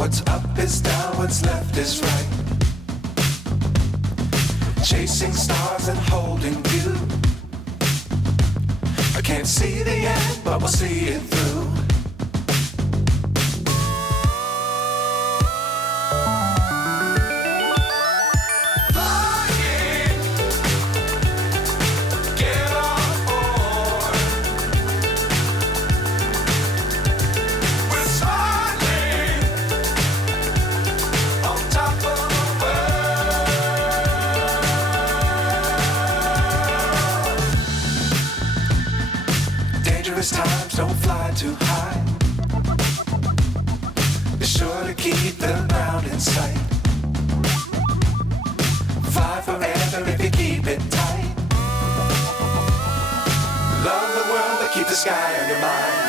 What's up is down, what's left is right. Chasing stars and holding you. I can't see the end, but we'll see it through. Times don't fly too high. Be sure to keep the ground in sight. Fly forever if you keep it tight. Love the world but keep the sky on your mind.